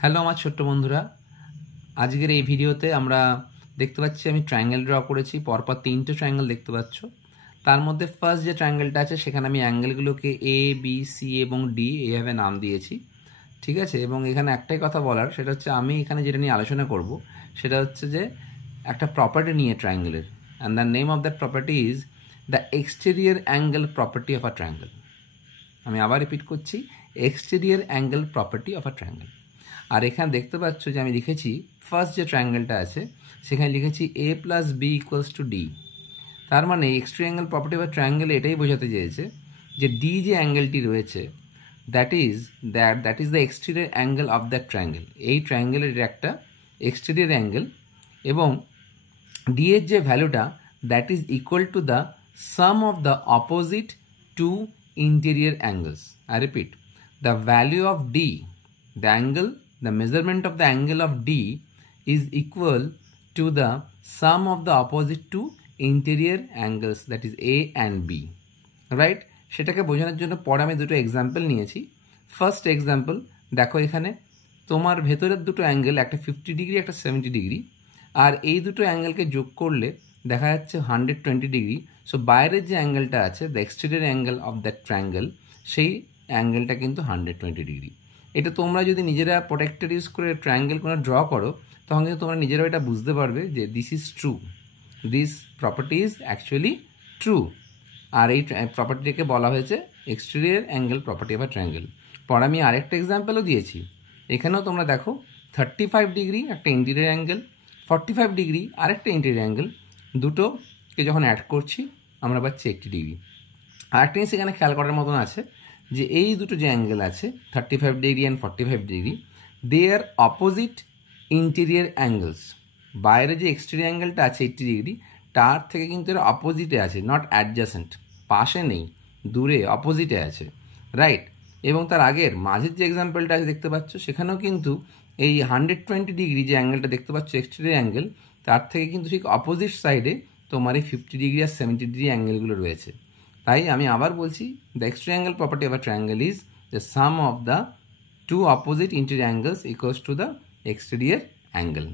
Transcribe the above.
Hello আমার ছোট্ট বন্ধুরা, আজকের এই ভিডিওতে আমরা দেখতে পাচ্ছি আমি ট্রায়াঙ্গেল ড্র করেছি। পরপর তিনটে ট্রায়াঙ্গেল দেখতে পাচ্ছ। তার মধ্যে ফার্স্ট যে ট্রায়াঙ্গেলটা আছে সেখানে আমি অ্যাঙ্গেলগুলোকে এ, বি, সি এবং ডি এইভাবে নাম দিয়েছি, ঠিক আছে। এবং এখানে একটাই কথা বলার, সেটা হচ্ছে আমি এখানে যেটা নিয়ে আলোচনা করব সেটা হচ্ছে যে একটা প্রপার্টি নিয়ে ট্রায়াঙ্গেলের, and the name of that property is the exterior angle property of a triangle. আমি আবার রিপিট করছি, exterior angle property of a triangle. আর এখানে দেখতে পাচ্ছ যে আমি লিখেছি ফার্স্ট যে ট্রায়াঙ্গেলটা আছে সেখানে লিখেছি a plus b equals to d. তার মানে exterior angle property of a triangle এটাই বোঝাতে চেয়েছে যে ডি যে অ্যাঙ্গেলটি রয়েছে that is the exterior angle of that triangle. এই ট্রায়াঙ্গেলের একটা এক্সটেরিয়র অ্যাঙ্গেল, এবং ডি এর যে ভ্যালুটা that is equal to the sum of the opposite to interior angles. I repeat, the value of D, the measurement of the angle of D is equal to the sum of the opposite two interior angles, that is A and B. Right? সেটাকে বোঝানোর জন্য পরে আমি দুটো example নিয়েছি। First example দেখো, এখানে তোমার ভেতরের দুটো অ্যাঙ্গেল, একটা 50 ডিগ্রি একটা 70 ডিগ্রি, আর এই দুটো অ্যাঙ্গেলকে যোগ করলে দেখা যাচ্ছে 120 ডিগ্রি। সো বাইরের যে অ্যাঙ্গেলটা আছে, the exterior angle of that triangle, সেই অ্যাঙ্গেলটা কিন্তু 120 ডিগ্রি। এটা তোমরা যদি নিজেরা প্রোটেক্টর ইউজ করে ট্রায়াঙ্গেল কোনো ড্র করো, তখন কিন্তু তোমরা নিজেরাও এটা বুঝতে পারবে যে this is true, this property is actually true. আর এই প্রপার্টিটাকে বলা হয়েছে exterior angle property of a triangle. পর আমি আরেকটা এক্সাম্পলও দিয়েছি। এখানেও তোমরা দেখো 35 ডিগ্রি একটা ইন্টেরিয়র অ্যাঙ্গেল, 45 ডিগ্রি আরেকটা ইন্টেরিয়র অ্যাঙ্গেল, দুটোকে যখন অ্যাড করছি আমরা পাচ্ছি 80 ডিগ্রি। আরেকটা জিনিস এখানে খেয়াল করার মতন আছে যে এই দুটো যে অ্যাঙ্গেল আছে 35 degree and 45 degree, they are opposite interior angles. বাইরে যে এক্সটেরিয়র অ্যাঙ্গেলটা আছে 80 ডিগ্রি, তার থেকে কিন্তু এরা অপোজিটে আছে, নট অ্যাডজাসেন্ট, পাশে নেই, দূরে অপোজিটে আছে, রাইট। এবং তার আগের মাঝের যে এক্সাম্পলটা আছে দেখতে পাচ্ছ, সেখানেও কিন্তু এই 120 ডিগ্রি যে অ্যাঙ্গেলটা দেখতে পাচ্ছ এক্সটেরিয়র অ্যাঙ্গেল, তার থেকে কিন্তু ঠিক অপোজিট সাইডে তোমার এই 50 ডিগ্রি আর 70 ডিগ্রি অ্যাঙ্গেলগুলো রয়েছে। তাই আমি আবার বলছি, the exterior angle property of a triangle is the sum of the two opposite interior angles equals to the exterior angle.